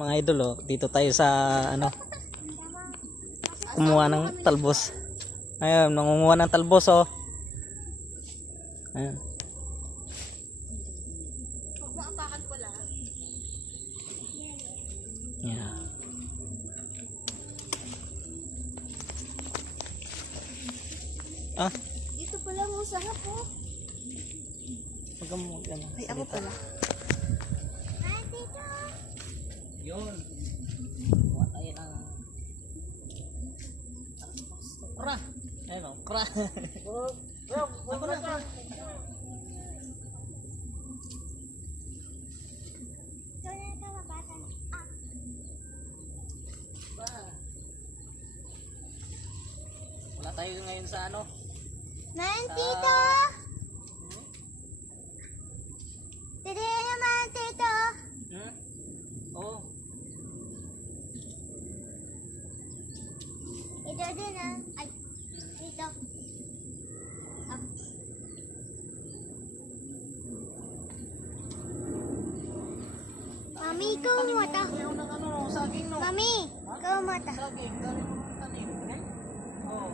mga idol, oh. Dito tayo sa ano, kumuha ng talbos. Ayun, nangunguha ng talbos, oh. Ayun. Yeah. Ah, Dito pala mo sa hapon. wag mo yan. Ay, ako pala. Ay, dito. Yun. Kuha tayo ng okra. Ayun, okra. Ako na. Wala tayo ngayon sa ano. Tito! Dito naman, Tito! Hmm? Oo. Ito din ah. Ay, dito. Ah. Mami, ikaw mata. Ayaw ng ano, saging no. Mami, ikaw mata. Saging, galing mo ng tanim. Oo.